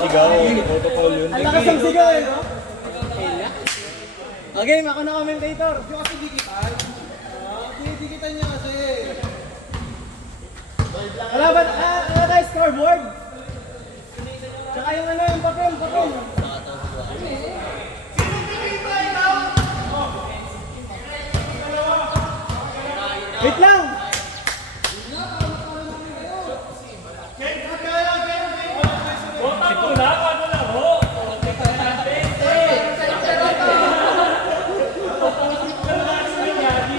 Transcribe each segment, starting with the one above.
Sigaw, protocol yun. Ang lakas ng sigaw eh, no? Okay, ako na commentator. Hindi kasi dikitan. Dinidikitan niya kasi. Wala ba? Wala tayo scoreboard? Tsaka yung ano, yung papel. Wait lang!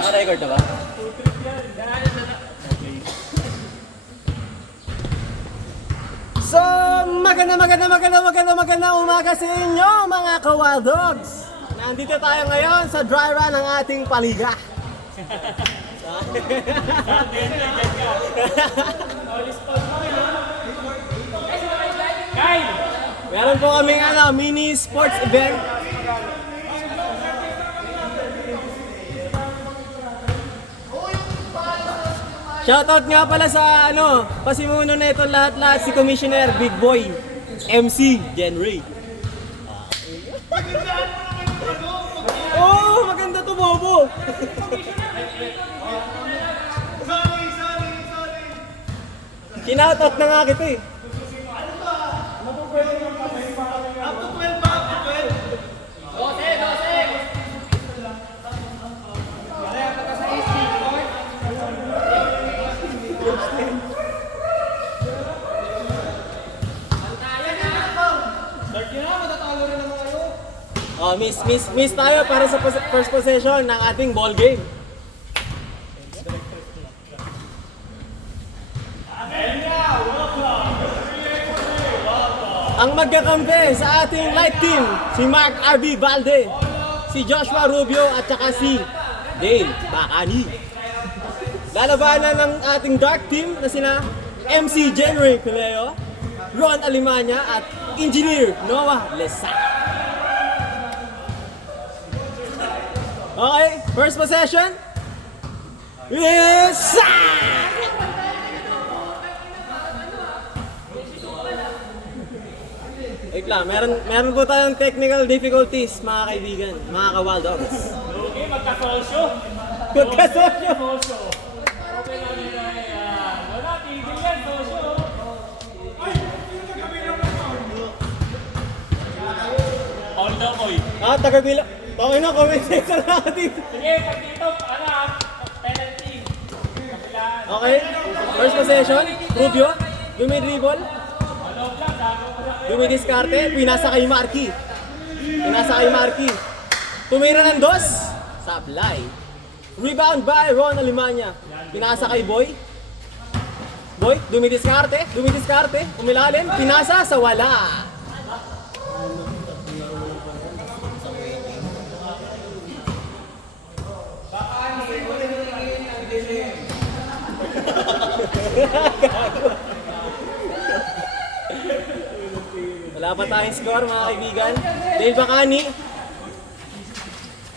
Naka-record na ba? So, maganda umaga sa inyo mga ka-Wild Dogs! Nandito tayo ngayon sa dry run ng ating paliga. Meron po kaming mini sports event. Shoutout nga pala sa pasimuno na ito lahat si Commissioner Big Boy MC Genry. Oh, maganda to, Bobo. Kinautot na nga kita eh. Oh, miss tayo para sa first possession ng ating ball game. Ang magkakampi sa ating light team, si Mark R.B. Valde, si Joshua Rubio at saka si Dale Bacani. Lalabanan ng ating dark team na sina MC Genry Pileo, Ron Alimanya at Engineer Noah Lesa. Okay, first possession. Yes! Wait lang, meron po tayong technical difficulties mga kaibigan, mga ka-Wild Dogs. Okay, magkasosyo. Magkasosyo! Okay lang yun ay, wala, tigil yan, sosyo. All daw, boy. Taga-bila. Okay na, commentator na ako dito. Sige, pag dito, penalty. Kapilaan. Okay, first possession, Rubio, dribble, dumidiskarte, pinasa kay Marky. Tumira ng dos, sablay. Rebound by Ron Alimanya. Pinasa kay Boy, dumidiskarte, umilalim, pinasa sa wala. Wala pa tayong score mga kaibigan. Dale Bacani.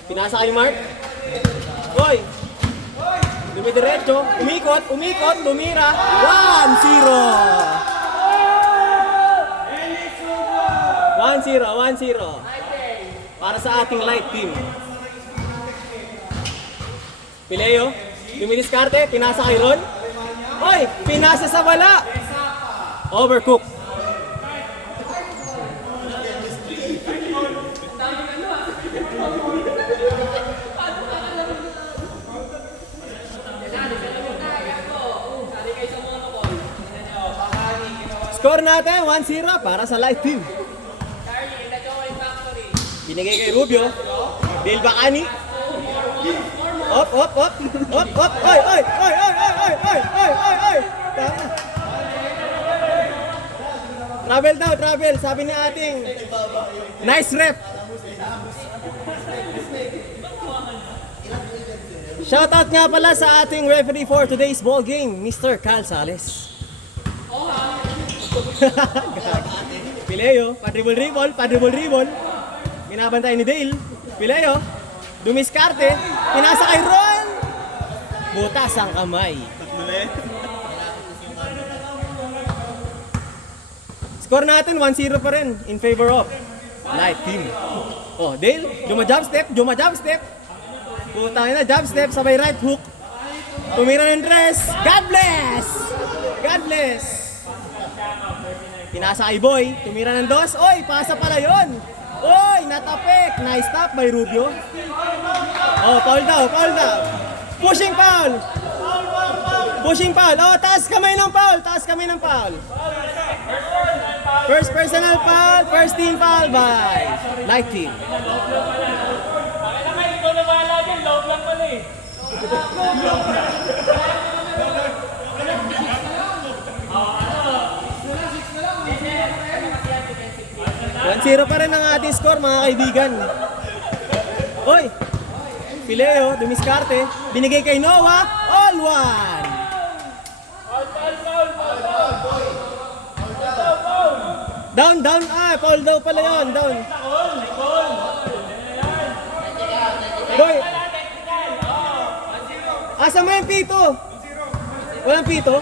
Pinasa kay Mark. Boy! Dumidiretso. Umikot. Tumira. 1-0. Para sa ating light team. Pileo. Dumidiskarte. Pinasa kay Ron. Oy! Pinasa sa wala. Overcook. Score natin 1-0 para sa light team. Binigay kay Rubio. Dale Bacani. Op. Oy. Travel. Sabi ni ating nice rep. Shoutout nga pala sa ating referee for today's ball game, Mr. Cal Sales. Pileo, pa-dribble. Binabantay ni Dale. Pileo, dumiskarte, pinasa kay Ron. Butas ang kamay. Score natin 1-0 pa rin in favor of light team. Oh, Dale, jump step. Putang ina, jump step, sabay right hook. Tumira ng dress. God bless! God bless! Pinasa kay Boy, tumira ng dos. Oy, pasa pala yun. Oy, natapik. Nice stop by Rubio. Oh, foul daw. Pushing foul. Oh, taas kamay ng foul. First personal foul, first team foul by light team. Bakit naman ikaw na bahala dyan? Loob lang pala eh. 1-0 pa rin ang ating score, mga kaibigan. Oy! Pileo, dumiskarte. Binigay kay Noah. All one! Down. Foul daw pala yun. Down. Boy! Asa mo yung pito? Walang pito?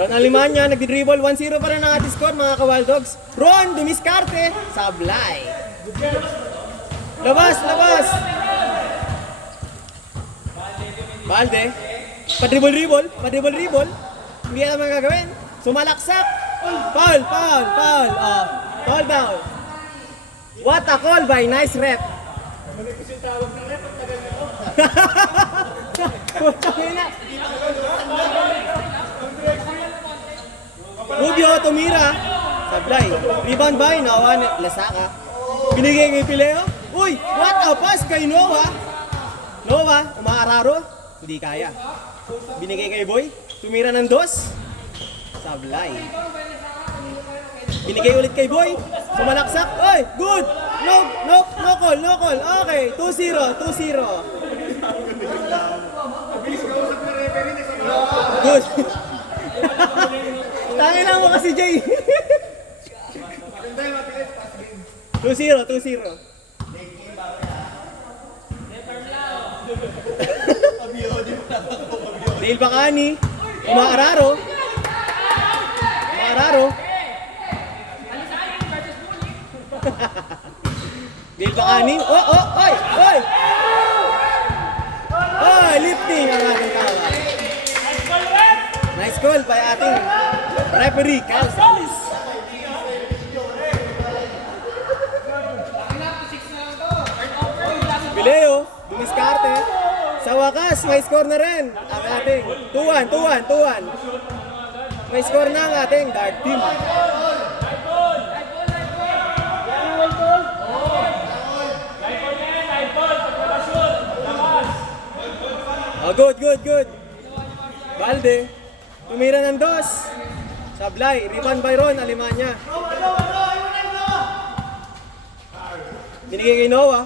Ron Alemania, nagdi-dribble, 1-0 pa rin ang ating score, mga ka-Wild Dogs. Ron, dumiskarte, sablay. Labas. Balde, pa-dribble. Hindi alam ang gagawin. Sumalaksak. Foul. Oh, foul down. What a call by nice rep. Rubio, tumira. Sablay. Rebound by Noah Lasaka. Binigay kay Pileo. Uy, what a pass kay Noah. Umaararo. Hindi kaya. Binigay kay Boy. Tumira ng dos. Sablay. Binigay ulit kay Boy. Sumalaksak. Oy, good. No call. Okay, 2-0. Good. Tangin lang mo kasi, Jay. 2-0. Dale Bacani. Umaararo. Dale Bacani. Oy! Lifting ang ating tawag. Nice call by ating referee, Cal Salis. Pileo, dumiskarte. Sa wakas, may score na rin ang ating 2-1. May score na ang ating dark team. Oh, good. Balde, tumira ng dos. Sablay, rebound by Ron Alemania. Binigay kay Noah.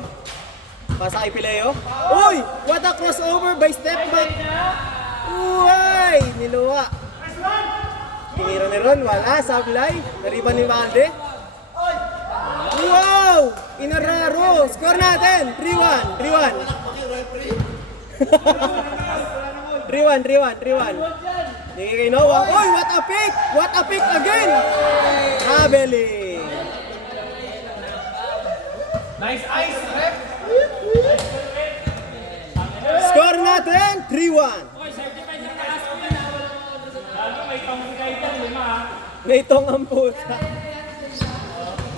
Pasa kay Pileo. Uy! What a crossover by step back. Uy! Niluwa. Tumira ni Ron. Wala. Sablay. Nariban ni Balde. Wow! Inararo. Score natin. 3-1. 3-1. Binigay kay Noah. Uy! What a pick again! Traveling. Nice ice, rep. Score natin, 3-1. May tong ang puta.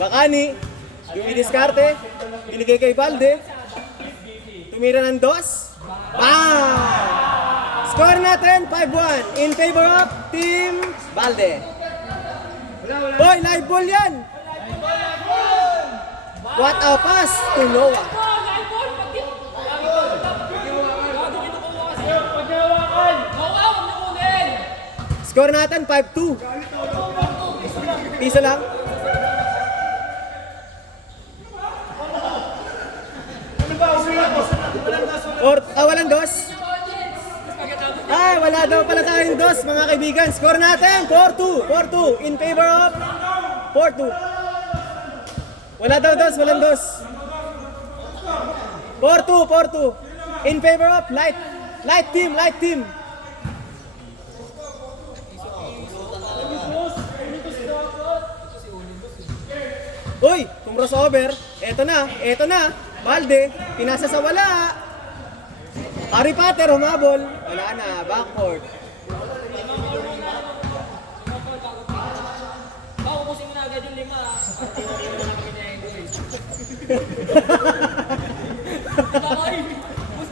Bacani, dumidiskarte, binigay kay Balde. Tumira ng dos. Bam! Score natin, 5-1. In favor of Team Balde. Boy, live ball yan. What a pass to Noah. Score natin 5-2. Piso lang. Walang dos. Wala daw pala tayong dos, mga kaibigan. Score natin 4-2. In favor of 4-2. Wala daw dos, walang dos. 4-2. In favor of light team. crossover. Eto na. Balde, pinasa sa wala. Harry Potter, humabol. Wala na, backcourt. Ubusin mo na agad yung 5.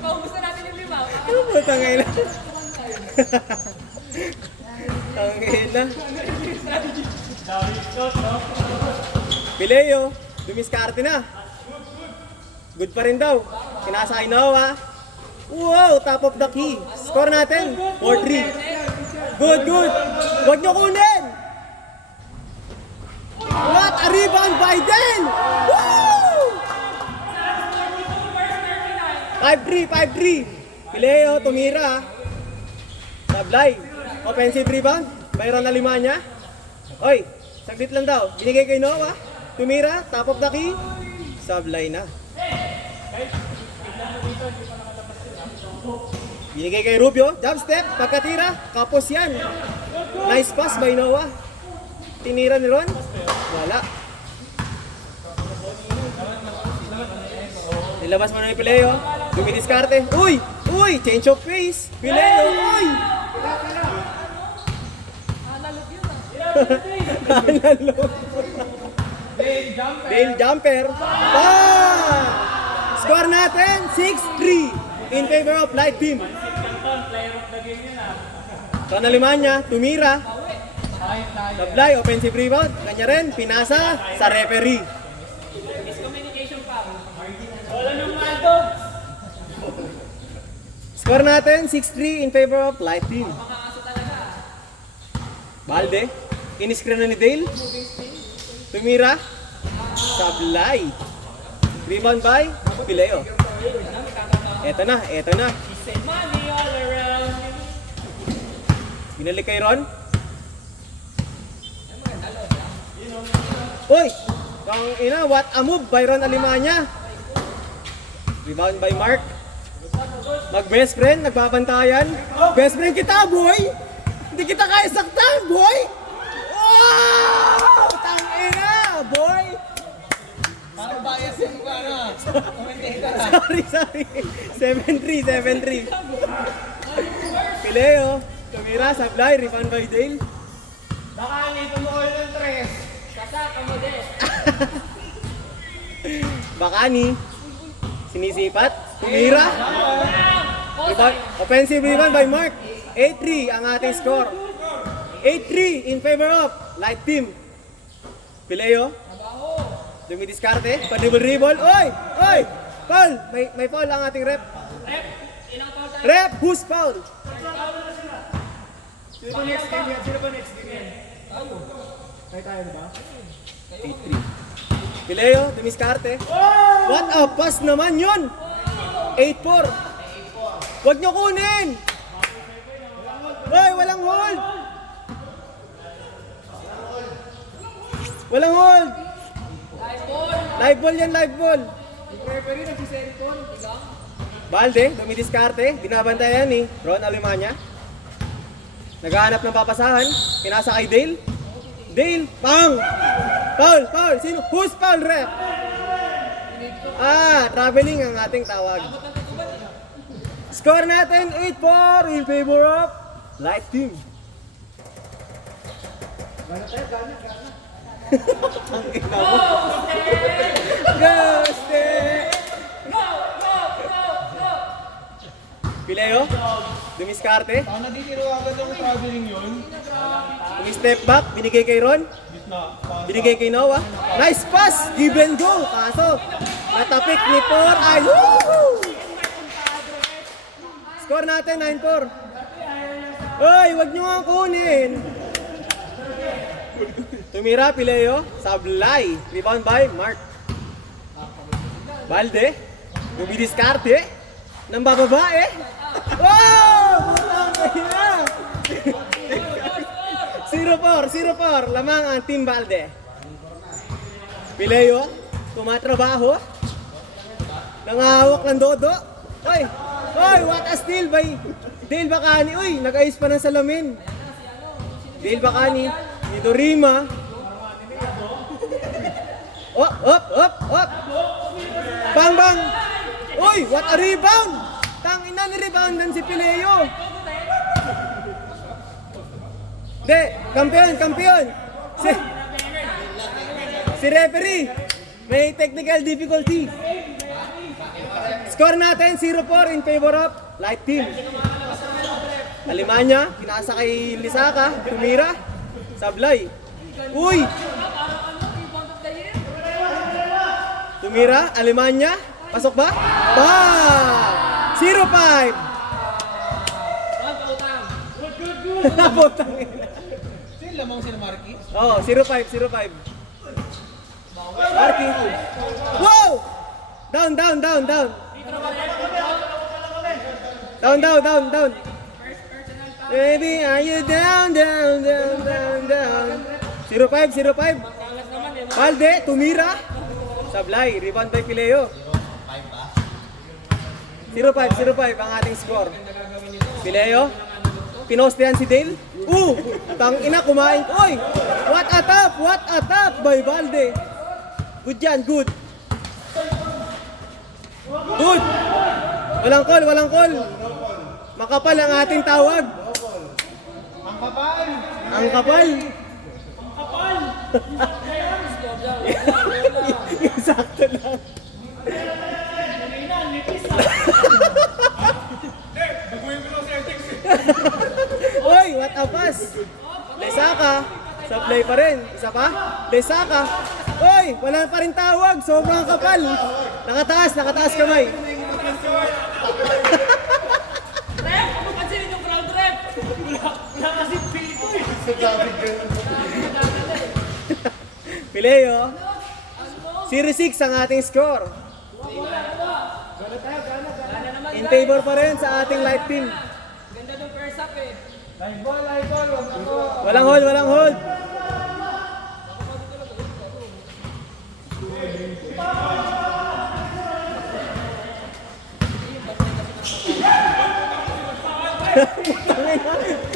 Ubus na natin yung 5. Tangina. Tangina. Pileo, dumiskarte na. Good pa rin daw. Pinasa kay Noah. Wow, top of the key. Score natin, 4-3. Good. Huwag nyo kunin. What a rebound by Den! Woo! 5-3. Pileo, tumira. Sablay. Offensive rebound. Mayroon na 5 niya. Oy, saglit lang daw. Binigay kay Noah. Tumira, top of the key. Sablay na. Binigay kay Rubio. Jump step. Pagkatira. Kapos yan. Nice pass by Noah. Tinira ni Ron. Wala. Nilabas mo na ni Pileo. Dumidiskarte. Uy! Change of pace. Pileo. Uy! Analog. Dale jumper. Score natin 6-3 in favor of Light Team. So nalimanya, tumira. Sablay, offensive rebound. Kanya rin, pinasa sa referee. Score natin 6-3 in favor of Light Team. Balde, in-screen na ni Dale. Tumira. Sablay. Rebound by Pileo. Eto na. Binalik kay Ron. Uy! What a move by Ron Alimanya. Rebound by Mark. Mag-best friend, nagbabantayan. Best friend kita, boy! Hindi kita kaya saktan, boy! Wow! Tangina, boy! Parang bias yung commentator. Sorry. 7-3. Pileo, tumira, sablay, rebound by Dale. Baka nito mo kayo ng 3. Bakani, sinisipat, tumira. Rebound, offensive rebound by Mark. 8-3 ang ating score. 8-3 in favor of Light Team. Pileo. Dumidiskarte. Pa-dribble dribble. Oy! Foul! May foul ang ating rep. Rep, who's foul? Sino ba next game yan? Kaya tayo ba? 8-3. Pileo, dumiskarte. What a pass naman yun! 8-4. Huwag nyo kunin! Hoy, walang hold! Walang hold! Live ball yan, live ball! Referee nagsiselfon. Balde, dumidiskarte, binabantayan ni Ron Alimanya. Naghahanap ng papasahan, pinasa kay Dale. Dale, pang! Foul! Sino? Who's foul, ref? Traveling ang ating tawag. Score natin 8-4 in favor of Light Team. Ang ina mo. Guste! Pileo, dumiskarte. Baka nagtitiro agad ng traveling yun. Step back, binigay kay Ron. Binigay kay Noah. Nice pass! Give and go! Kaso, natapik ni Por. Ay, woo! Score natin 9-4. Hoy, wag nyo nga kunin. Tumira, Pileo. Sablay. Rebound by Mark. Balde. Dumidiskarte. Nang bababae. Wow! Putang ina! 0-4. Lamang ang Team Balde. Pileo. Tumatrabaho. Nangahawak ng dodo. Hoy, what a steal by Dale Bacani. Uy, nag-ayos pa ng salamin. Dale Bacani, ni Dorima. Up! Bang, bang! Uy, what a rebound! Tangina, ni-reboundan si Pileo. De, kampiyon! Si referee, may technical difficulty. Score natin, 0-4 in favor of Light Team. Alemanya, kinasa kay Lisaka, tumira, sablay. Uy! Tumira, Alemanya, pasok ba? Ba! 0-5! Naputang ina. Sino lamang sila Marky? Oh, 0-5. Marky. Wow! Down. Down. Baby, are you down? 0-5. Balde, tumira. Sablay, rebound by Pileo. 0-5 ang ating score. Pileo, pinostehan si Dale. Tangina, kumain. Uy! What a tap by Balde. Good yan, good. Walang call. Makapal ang ating tawag. Ang kapal. Sakto lang. Uy, what a pass. Lesaka, supply pa rin. Isa pa? Lesaka. Uy, wala pa rin tawag. Sobrang kapal. Nakataas kamay. Rep, ano pansinin yung crowd rep? Wala kasi pito eh. Pileo. 0-6 ang ating score. In favor pa rin sa ating light team. Ganda ng first up eh. Walang hold.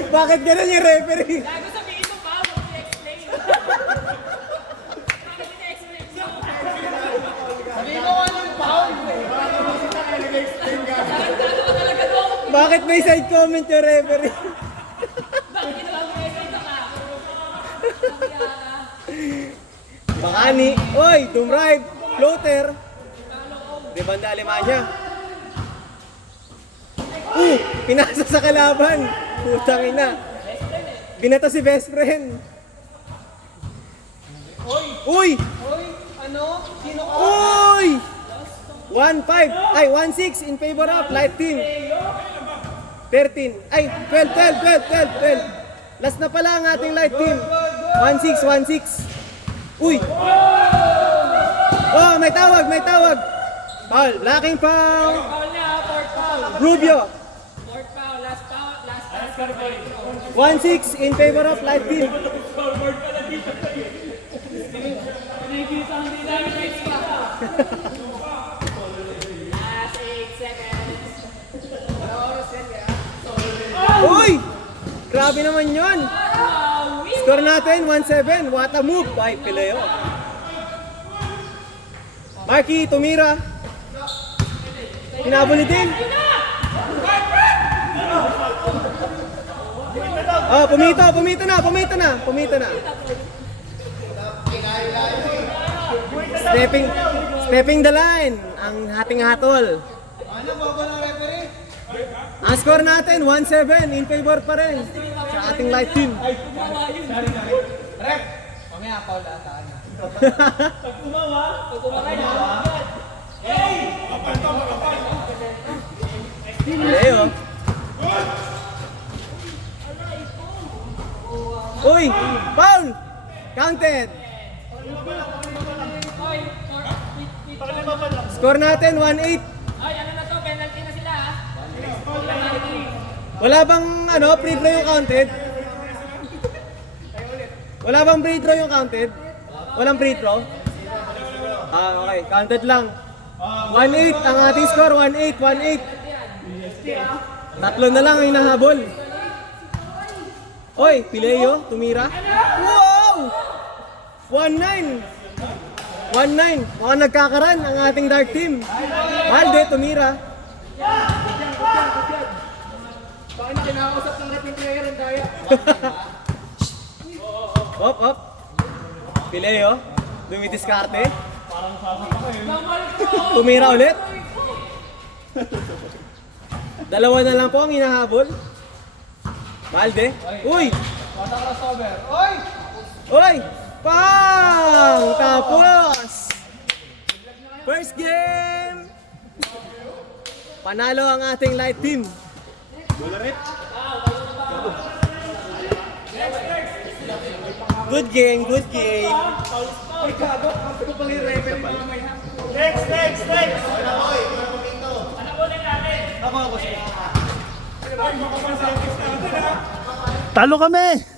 Bakit ganun yung referee? Gago sabihin mo pa, huwag i-explain. Bakit i-explain mo? Gago talaga doon. Bakit may side comment yung referee? Bakit ginawa mo explain ka ka? Bakani. Oy, dumrive. Floater. De banda Alemanya. Pinasa sa kalaban. Putang ina. Binato si best friend. Uy! Sino ka? Uy! 1-6 in favor of light team. 13. 12. Last na pala ang ating light team. 1-6. Uy! Oh, may tawag. Foul. Lacking foul. Foul niya, fourth foul. Rubio. Fourth foul, last foul. 1-6 in favor of light team. Nakikita ang dynamics pa. Last 8 seconds. Uy! Grabe naman yun. Score natin 1-7. What a move by Pileo. Marky, tumira. Hinabol ni Dale. Pumito na. Stepping the line ang ating hatol. Ano ba ng referee? Ang score natin 1-7 in favor pa rin sa ating light team. Rep! Mamaya foul ata. Pag umaray na. Leo. Uy! Foul! Counted! Oy, Score natin 1-8. Ay, ano na to? Penalty na sila ha? Wala bang free throw yung counted? Wala bang free throw yung counted? Walang free throw? Okay, counted lang. 1-8 ang ating score, 1-8. Tatlo na lang ang hinahabol. Oy, Pileo, tumira. Wow! 1-9. 1-9. Mukhang nagkakaran ang ating dark team. Valde, tumira. Baka na kinakausap ng rep yung player ang daya. Hop, hop. Pileo. Dumidiskarte. Tumira ulit. Dalawa na lang po ang hinahabol. Valde. Uy! Bata crossover. Oy! Uy! Pang! Tapos! First game! Panalo ang ating light team. Good game, good game. Ay, gago. Ang ko pala yung referee mamaya. Talo kami!